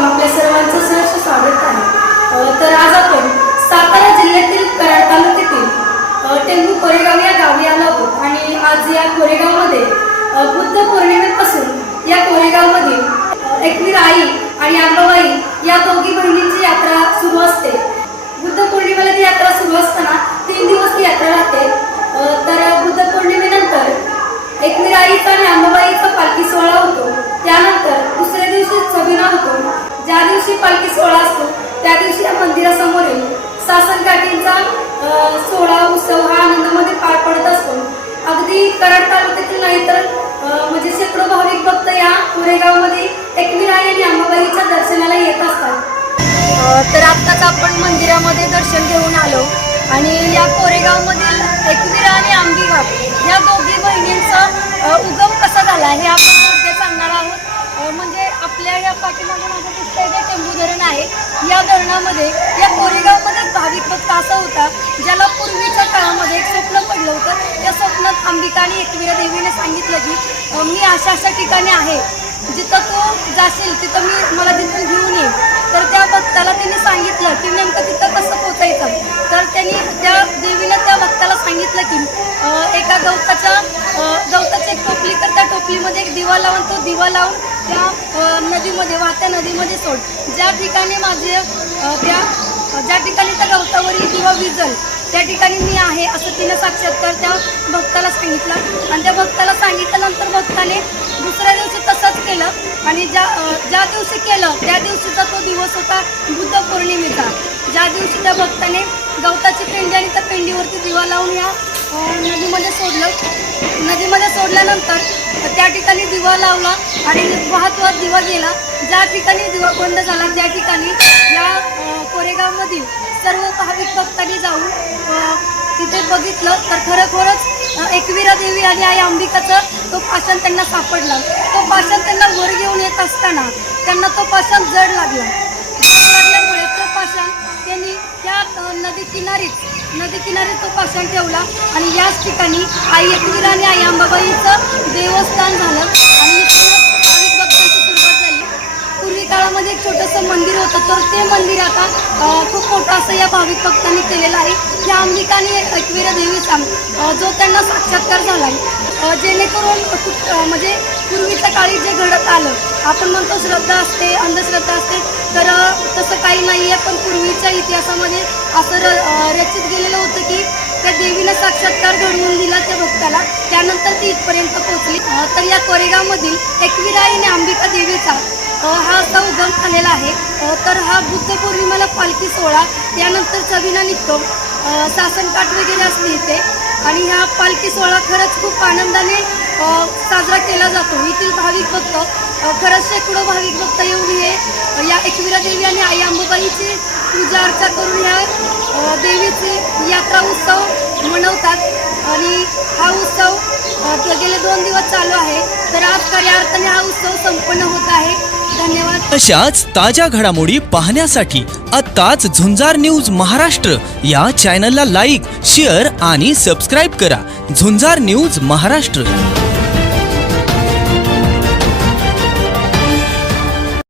न्यूजमध्ये आपल्या सर्वांचं सहर्ष स्वागत आहे। तर आज आपण सातारा जिल्ह्यातील कराड तालुक्यातील टेंभू कोरेगाव या गावी आलो आहोत आणि आज या कोरेगावमध्ये बुद्ध पौर्णिमेपासून या कोरेगावमध्ये एकवीर आई आणि अंबाबाई या दोघी बहिणींची यात्रा सुरू असते। बुद्ध पौर्णिमेला ती यात्रा सुरू असताना 3 दिवस ती यात्रा राहते। तर बुद्ध पौर्णिमेनंतर एकवीर आईचा आणि अंबाबाईचा पालखी सोहळा होतो। त्यानंतर दुसऱ्या दिवशी छबिना होतो। ज्या दिवशी पालखी सोहळा असतो त्या दिवशी या मंदिरासमोरील सासन काठींचा सोहळा उत्सव हा आनंदामध्ये पार पडत असतो। अगदी कराड तालुक्यातील नाही तर म्हणजे शेकडो भाविक भक्त या कोरेगावमध्ये एकवीर आई आणि अंबाबाईच्या दर्शनाला येत असतात। तर आत्ताच आपण मंदिरामध्ये दर्शन घेऊन आलो आणि या कोरेगावमधील एकवीर आणि अंबिका या दोघी बहिणींचा उगम कसा झाला हे आपण थोडक्यात सांगणार आहोत। म्हणजे आपल्या या पाठीमागे माझं दिसतंय ते टेंभू धरण आहे। या धरणामध्ये या कोरेगावमध्ये भाविक भक्त असा होता ज्याला पूर्वीच्या काळामध्ये एक स्वप्न पडलं होतं। त्या स्वप्नात अंबिका आणि एकवीरा देवीने सांगितलं की मी अशा ठिकाणी आहे, जिथं तू जाशील तिथं मला तिथून घेऊन ये। तर त्या भक्ताला त्यांनी सांगितलं की नेमकं तिथं कसं पोचायचं। तर त्यांनी त्या देवीने त्या भक्ताला सांगितलं की एका गवताची एक टोपली कर, त्या टोपलीमध्ये एक दिवा लावून तो दिवा लावून त्या नदीमध्ये वाहत्या नदीमध्ये सोड। ज्या ठिकाणी ज्या ठिकाणी त्या गवतावरील दिवा विझल त्या ठिकाणी मी आहे असं तिनं साक्षात्कार त्या भक्ताला सांगितलं। आणि त्या भक्ताला सांगितल्यानंतर भक्ताने दुसऱ्या दिवशी तसंच केलं आणि ज्या दिवशी केलं त्या दिवशीचा तो दिवस होता बुद्ध पौर्णिमेचा। ज्या दिवशी त्या भक्ताने गवताची पेंडी आणि त्या पेंडीवरती दिवा लावून या नदीमध्ये सोडलं। नदीमध्ये सोडल्यानंतर त्या ठिकाणी दिवा लावला आणि वाहत दिवा गेला। ज्या ठिकाणी दिवा बंद झाला त्या ठिकाणी या कोरेगावमधील सर्व भाविक भक्तांनी जाऊन तिथे बघितलं तर खरोखरच एकवीरा देवी आणि आई अंबिकाचं तो पाषाण त्यांना सापडला। तो पाषाण त्यांना वर घेऊन येत असताना त्यांना तो पाषाण जड लागल्यामुळे तो पाषाण त्यांनी त्या नदीकिनारीच तो पाषाण ठेवला आणि याच ठिकाणी आई एकवीरा आणि आई अंबाबाईचं देवस्थान झालं आणि भाविक भक्तांची सुरुवात झाली। पूर्वी काळामध्ये एक छोटंसं मंदिर होतं तर ते मंदिर आता खूप मोठं असं या भाविक भक्तांनी केलेलं आहे। या अंबिका आणि एकवीरा देवीचा जो त्यांना साक्षात्कार झाला आहे, जेणेकरून म्हणजे पूर्वीच्या काळी जे घडत आलं, आपण म्हणतो श्रद्धा असते, अंधश्रद्धा असते, तर तसं काही नाही आहे। पण पूर्वीच्या इतिहासामध्ये असं रचित गेलेलं होतं की त्या देवीनं साक्षात्कार घडवून दिला त्या भक्ताला, त्यानंतर ती इथपर्यंत पोहोचली। तर या कोरेगावमधील एकवीरा आणि अंबिका देवीचा हा असा उगम झालेला आहे। तर हा बुद्ध पौर्णिमेला पालखी सोहळा, त्यानंतर छबिना निघतो, सासनकाठ वगैरे असते इथे आणि हा पालखी सोहळा खरंच खूप आनंदाने साजरा केला जातो। येथील भाविक भक्त खरंच शेकडो भाविक भक्त येऊन हे या एकवीरा देवी आणि आई अंबाबाईची पूजा अर्चा करून ह्या देवीची यात्रा उत्सव मनवतात आणि हा उत्सव गेले 2 दिवस चालू आहे। तर आज खऱ्या अर्थाने हा उत्सव संपन्न होत आहे। धन्यवाद। अशाच ताज्या घडामोडी पाहण्यासाठी आत्ताच झुंजार न्यूज महाराष्ट्र या चॅनलला लाईक, शेअर आणि सबस्क्राईब करा। झुंजार न्यूज महाराष्ट्र।